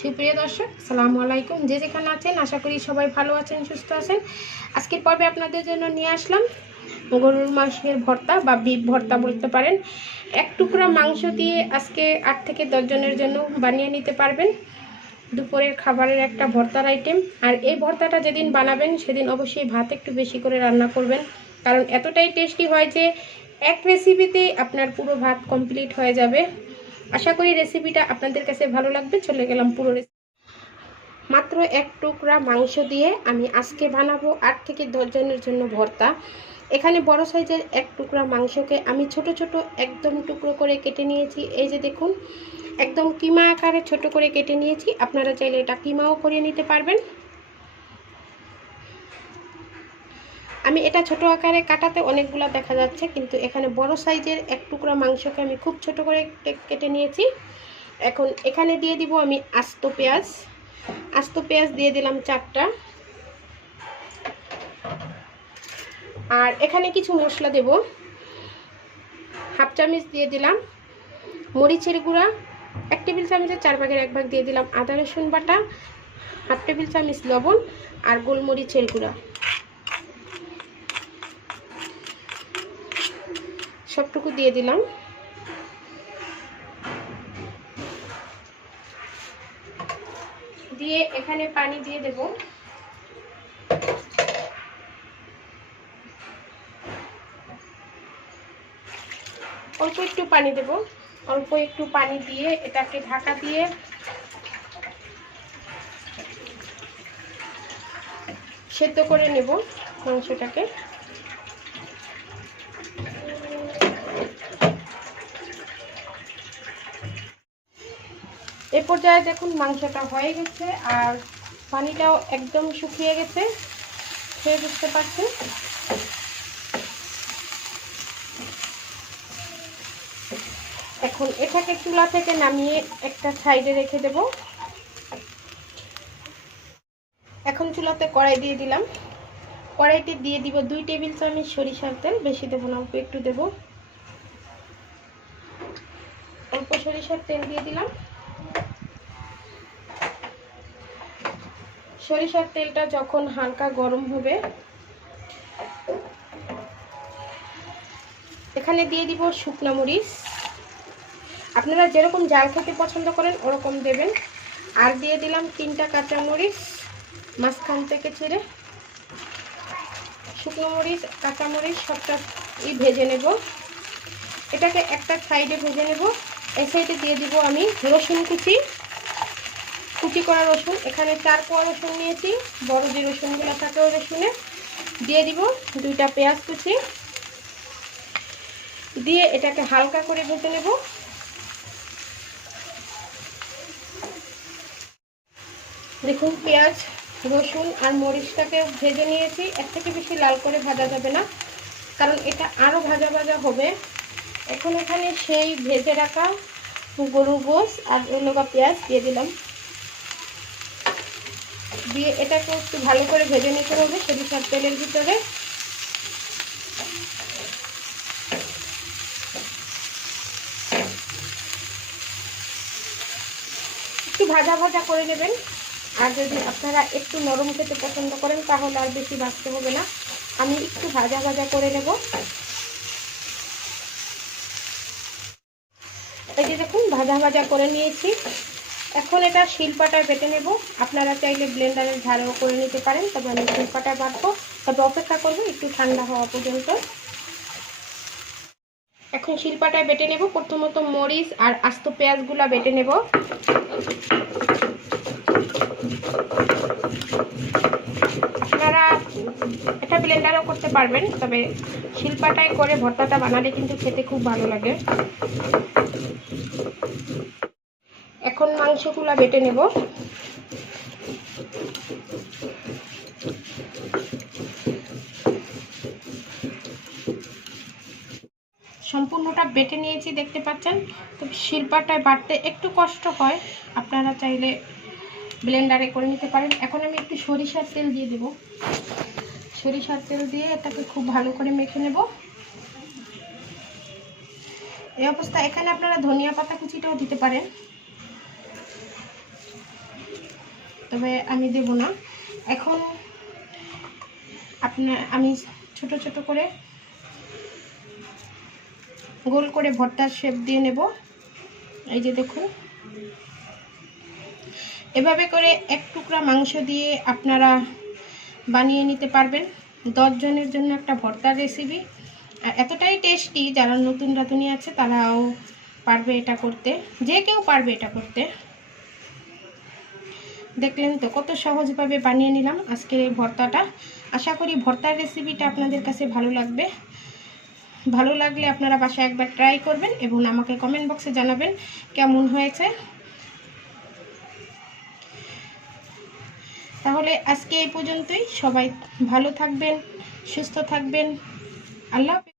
সুপ্রিয় দর্শক সালামু আলাইকুম। যে যেখানে আছেন, আশা করি সবাই ভালো আছেন, সুস্থ আছেন। আজকের পর্বে আপনাদের জন্য নিয়ে আসলাম গরুর মাংসের ভর্তা বা বিপ ভর্তা বলতে পারেন। এক টুকরা মাংস দিয়ে আজকে আট থেকে দশজনের জন্য বানিয়ে নিতে পারবেন। দুপুরের খাবারের একটা ভর্তার আইটেম আর এই ভর্তাটা যেদিন বানাবেন, সেদিন অবশ্যই ভাত একটু বেশি করে রান্না করবেন। কারণ এতটাই টেস্টি হয় যে, এক রেসিপিতেই আপনার পুরো ভাত কমপ্লিট হয়ে যাবে। আশা করি রেসিপিটা আপনাদের কাছে ভালো লাগবে। চলে গেলাম পুরো রেসিপি মাত্র এক টুকরা মাংস দিয়ে আমি আজকে বানাবো আট থেকে দশ জনের জন্য ভর্তা। এখানে বড় সাইজের এক টুকরা মাংসকে আমি ছোট ছোট একদম টুকরো করে কেটে নিয়েছি। এই যে দেখুন, একদম কিমা আকারে ছোট করে কেটে নিয়েছি। আপনারা চাইলে এটা কিমাও করে নিতে পারবেন। আমি এটা ছোট আকারে কাটাতে অনেকগুলো দেখা যাচ্ছে, কিন্তু এখানে বড় সাইজের এক টুকরা মাংসকে আমি খুব ছোট করে কেটে নিয়েছি। এখন এখানে দিয়ে দিব আমি আস্ত পেঁয়াজ। আস্ত পেঁয়াজ দিয়ে দিলাম চারটা। আর এখানে কিছু মশলা দেব। হাফ চামচ দিয়ে দিলাম মরিচের গুঁড়া, এক টেবিল চামচের চার ভাগের এক ভাগ দিয়ে দিলাম আদা রসুন বাটা, হাফ টেবিল চামচ লবণ আর গোলমরিচের গুঁড়া। সবটুকু দিয়ে দিলাম। দিয়ে এখানে পানি দিয়ে দেব। অল্প একটু পানি দেব। অল্প একটু পানি দিয়ে এটাকে ঢাকা দিয়ে সেদ্ধ করে নেব মাংসটাকে। এ পর্যায়ে দেখুন মাংসটা হয়ে গেছে আর পানিটাও একদম শুকিয়ে গেছে। খেয়ে বুঝতে পারছেন? এখন এটাকে চুলা থেকে নামিয়ে একটা সাইডে রেখে দেব। এখন চুলাতে কড়াই দিয়ে দিলাম। কড়াইতে দিয়ে দিব দুই টেবিল চামচ সরিষার তেল। বেশি দেবো না একটু দেবো। অল্প সরিষার তেল দিয়ে দিলাম। সরিষার তেলটা যখন হালকা গরম হবে, এখানে দিয়ে দিব শুকনো মরিচ। আপনারা যেরকম জাল খেতে পছন্দ করেন, ওরকম দেবেন। আর দিয়ে দিলাম তিনটা কাঁচা মরিচ, মাঝখান থেকে ছেড়ে শুকনো মরিচ, কাঁচা মরিচ, সবটা ই ভেজে নেব। এটাকে একটা সাইডে ভেজে নেব। এই সাইডে দিয়ে দিব আমি রসুন কুচি। কুচি করা রসুন। এখানে চার কোয়া রসুন নিয়েছি। বড় যে রসুনগুলো থাকে ওই রসুনে দিয়ে দিব দুইটা পেঁয়াজ কুচি। দিয়ে এটাকে হালকা করে ভেজে নেব। দেখুন, পেঁয়াজ, রসুন আর মরিচটাকে ভেজে নিয়েছি। এর থেকে বেশি লাল করে ভাজা যাবে না, কারণ এটা আরও ভাজা ভাজা হবে। এখন এখানে সেই ভেজে রাখা গরু গোস আর এলোকা পেঁয়াজ দিয়ে দিলাম। দিয়ে এটাকে একটু ভালো করে ভেজে নিতে হবে সরিষার তেলের ভিতরে। একটু ভাজা ভাজা করে নেবেন। আর যদি আপনারা একটু নরম খেতে পছন্দ করেন, তাহলে আর বেশি ভাজতে হবে না। আমি একটু ভাজা ভাজা করে নেব। এই যে দেখুন, ভাজা ভাজা করে নিয়েছি। এখন এটা শিলপাটায় বেটে নেব। আপনারা চাইলে ব্লেন্ডারের ঝাড়েও করে নিতে পারেন, তবে আমি শিলপাটায় বাটবো তবে অপেক্ষা করব একটু ঠান্ডা হওয়া পর্যন্ত। এখন শিলপাটায় বেটে নেব। প্রথমত মরিচ আর আস্ত পেঁয়াজগুলা বেটে নেব। আপনারা এটা ব্লেন্ডারও করতে পারবেন, তবে শিলপাটায় করে ভর্তাটা বানালে কিন্তু খেতে খুব ভালো লাগে। এখন মাংসগুলা বেটে নেব। সম্পূর্ণটা বেটে নিয়েছি, দেখতে পাচ্ছেন? তো শিল্পাটায় বাটতে একটু কষ্ট হয়। আপনারা চাইলে ব্লেন্ডারে করে নিতে পারেন। এখন আমি একটু সরিষার তেল দিয়ে দেব। সরিষার তেল দিয়ে এটাকে খুব ভালো করে মেখে নেব। এই অবস্থা এখানে আপনারা ধনিয়া পাতা কুচিটাও দিতে পারেন। তবে আমি দেব না। এখন আপনার আমি ছোট ছোট করে গোল করে ভর্তার শেপ দিয়ে নেব। এই যে দেখুন। এভাবে করে এক টুকরা মাংস দিয়ে আপনারা বানিয়ে নিতে পারবেন। দশ জনের জন্য একটা ভর্তার রেসিপি আর এতটাই টেস্টি যারা নতুন রাঁধুনি আছে তারাও পারবে এটা করতে। যে কেউ পারবে এটা করতে। দেখলেন তো, কত সহজভাবে বানিয়ে নিলাম আজকের এই ভর্তাটা। আশা করি ভর্তার রেসিপিটা আপনাদের কাছে ভালো লাগবে। ভালো লাগলে আপনারা বাসায় একবার ট্রাই করবেন এবং আমাকে কমেন্ট বক্সে জানাবেন কেমন হয়েছে। তাহলে আজকে এই পর্যন্তই। সবাই ভালো থাকবেন, সুস্থ থাকবেন। আল্লাহ।